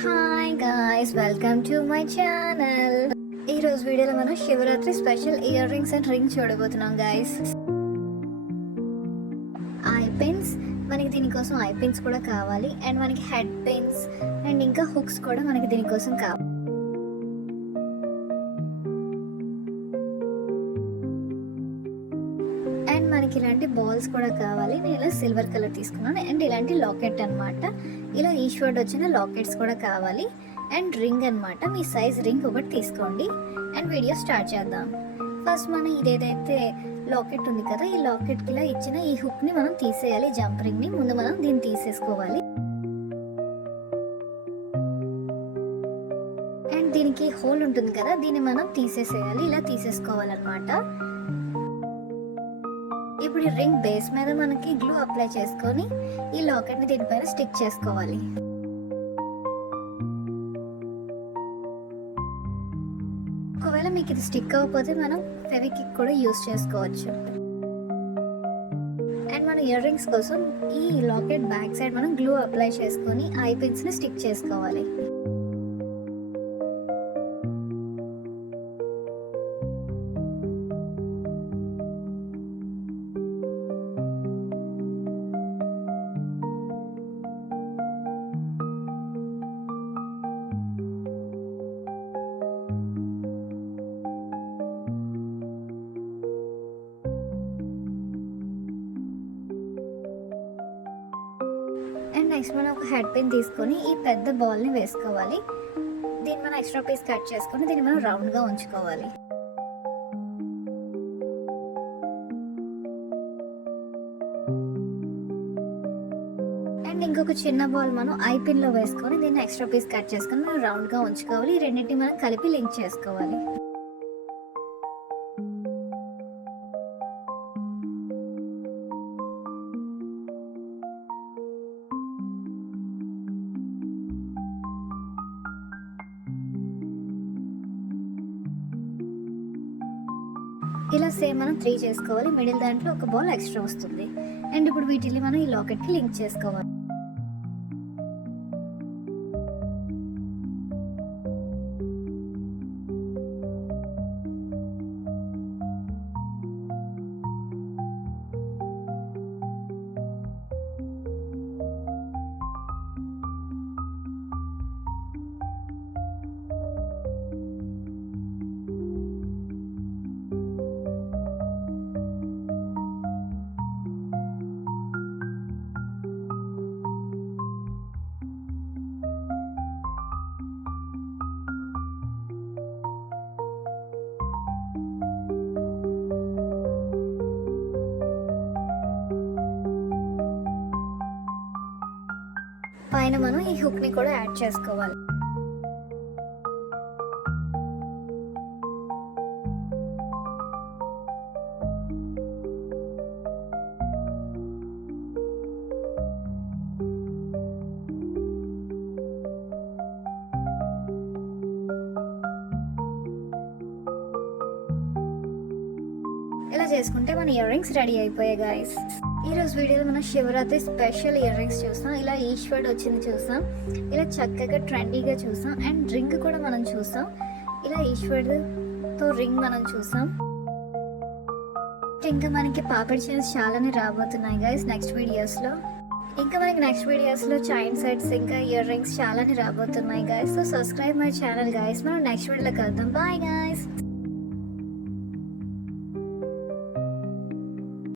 Hi guys, welcome to my channel. ఈ రోజు వీడియోలో మనం Shivaratri special ear rings and rings చూడబోతున్నాం గాయ్స్. ఐ పిన్స్, మనకి దీనికోసం ఐ పిన్స్ కూడా కావాలి అండ్ మనకి హెడ్ పిన్స్ అండ్ ఇంకా హుక్స్ కూడా మనకి దీనికోసం కావాలి. అండ్ మనకి ఇలాంటి బాల్స్ కూడా కావాలి. నేను ఇలా సిల్వర్ కలర్ తీసుకున్నాను అండ్ ఇలాంటి లాకెట్ అనమాట. ఇలా ఈశ్వర్డ్ వచ్చిన లాకెట్స్ కూడా కావాలి అండ్ రింగ్ అనమాట. మీ సైజ్ రింగ్ ఒకటి తీసుకోండి అండ్ వీడియో స్టార్ట్ చేద్దాం. ఫస్ట్ మనం ఇదేదైతే లాకెట్ ఉంది కదా, ఈ లాకెట్కి ఇలా ఇచ్చిన ఈ హుక్ని మనం తీసేయాలి. జంప్ రింగ్ని ముందు మనం దీన్ని తీసేసుకోవాలి. అండ్ దీనికి హోల్ ఉంటుంది కదా, దీన్ని మనం తీసేసేయాలి. ఇలా తీసేసుకోవాలన్నమాట. ఇప్పుడు ఈ రింగ్ బేస్ మీద మనకి గ్లూ అప్లై చేసుకొని ఈ లాకెట్ని దీనిపైన స్టిక్ చేసుకోవాలి. ఒకవేళ మీకు ఇది స్టిక్ అవ్వకపోతే మనం ఫెవిక్విక్ కూడా యూస్ చేసుకోవచ్చు. అండ్ మన ఇయర్ రింగ్స్ కోసం ఈ లాకెట్ బ్యాక్ సైడ్ మనం గ్లూ అప్లై చేసుకొని ఐ పిన్స్ ని స్టిక్ చేసుకోవాలి. అండ్ నెక్స్ట్ మనం ఒక హెడ్ పిన్ తీసుకొని ఈ పెద్ద బాల్ని వేసుకోవాలి. దీన్ని మనం ఎక్స్ట్రా పీస్ కట్ చేసుకొని దీన్ని మనం రౌండ్గా ఉంచుకోవాలి. అండ్ ఇంకొక చిన్న బాల్ మనం ఐ పిన్లో వేసుకొని దీన్ని ఎక్స్ట్రా పీస్ కట్ చేసుకొని మనం రౌండ్గా ఉంచుకోవాలి. ఈ రెండింటిని మనం కలిపి లింక్ చేసుకోవాలి. ఇలా సేమ్ మనం 3 చేసుకోవాలి. మిడిల్ దాంట్లో ఒక బాల్ ఎక్స్ట్రా వస్తుంది. అండ్ ఇప్పుడు వీటిని మనం ఈ లాకెట్కి లింక్ చేసుకోవాలి. పైన మనం ఈ హుక్ ని కూడా యాడ్ చేసుకోవాలి. ఇలా చేసుకుంటే మన ఇయర్ రింగ్స్ రెడీ అయిపోయాయి గాయస్. ఈ రోజు వీడియోలో మనం శివరాత్రి స్పెషల్ ఇయర్ రింగ్స్ చూసాం. ఇలా ఈశ్వర్డ్ వచ్చింది చూసాం, ఇలా చక్కగా ట్రెండీగా చూసాం అండ్ రింగ్ కూడా మనం చూసాం. ఇలా ఈశ్వర్డ్తో రింగ్ మనం చూసాం. ఇంకా మనకి పాపిడి చైన్స్ చాలానే రాబోతున్నాయి గైస్ నెక్స్ట్ వీడియోస్లో. ఇంకా మనకి నెక్స్ట్ వీడియోస్లో చైన్ సెట్స్ ఇంకా ఇయర్ రింగ్స్ చాలానే రాబోతున్నాయి guys. So subscribe my channel guys. మనం నెక్స్ట్ వీడియోలో కలుద్దాం. Bye guys.